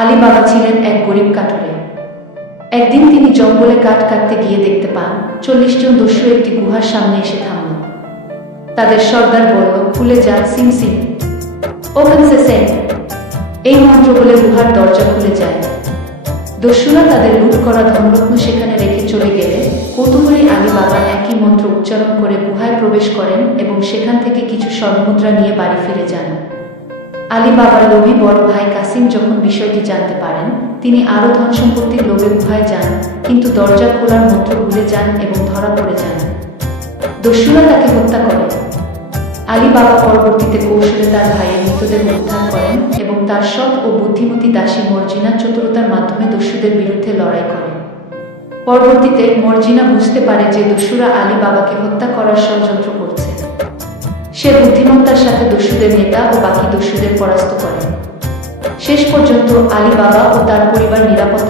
আলী বাবা ছিলেন এক গরিব কাঠুরে। একদিন তিনি জঙ্গলে কাঠ কাটতে গিয়ে দেখতে পান 40 জন দস্যু একটি গুহার সামনে এসে থামল। তাদের সর্দার বলল, খুলে যা সিম সিম, ওপেন সে সেন্ট। এই মন্ত্র বলে গুহার দরজা খুলে যায়। দস্যুরা তাদের লুট করা ধনরত্ন সেখানে রেখে চলে গেলে কৌতূহলী আলী বাবা একই মন্ত্র উচ্চারণ করে গুহায় প্রবেশ করেন এবং সেখান থেকে কিছু স্বর্ণমুদ্রা নিয়ে বাড়ি ফিরে যান। আলী বাবার লোভী বড় ভাই কাসিম যখন বিষয়টি জানতে পারেন, তিনি আরও ধন সম্পত্তির লোভে গুহায় যান, কিন্তু দরজা খোলার মন্ত্র ভুলে যান এবং ধরা পড়ে যান। দস্যুরা তাকে হত্যা করে। আলী বাবা পরবর্তীতে কৌশলে তার ভাইয়ের মৃতদেহ উদ্ধার করেন এবং তার সৎ ও বুদ্ধিমতী দাসী মর্জিনা চতুরতার মাধ্যমে দস্যুদের বিরুদ্ধে লড়াই করে। পরবর্তীতে মর্জিনা বুঝতে পারে যে দস্যুরা আলী বাবাকে হত্যা করার ষড়যন্ত্র করছে। সে বুদ্ধিমত্তার সাথে দস্যুদের নেতা ও বাকি দস্যুদের পরাস্ত করে। শেষ পর্যন্ত আলী বাবা ও তার পরিবার নিরাপদ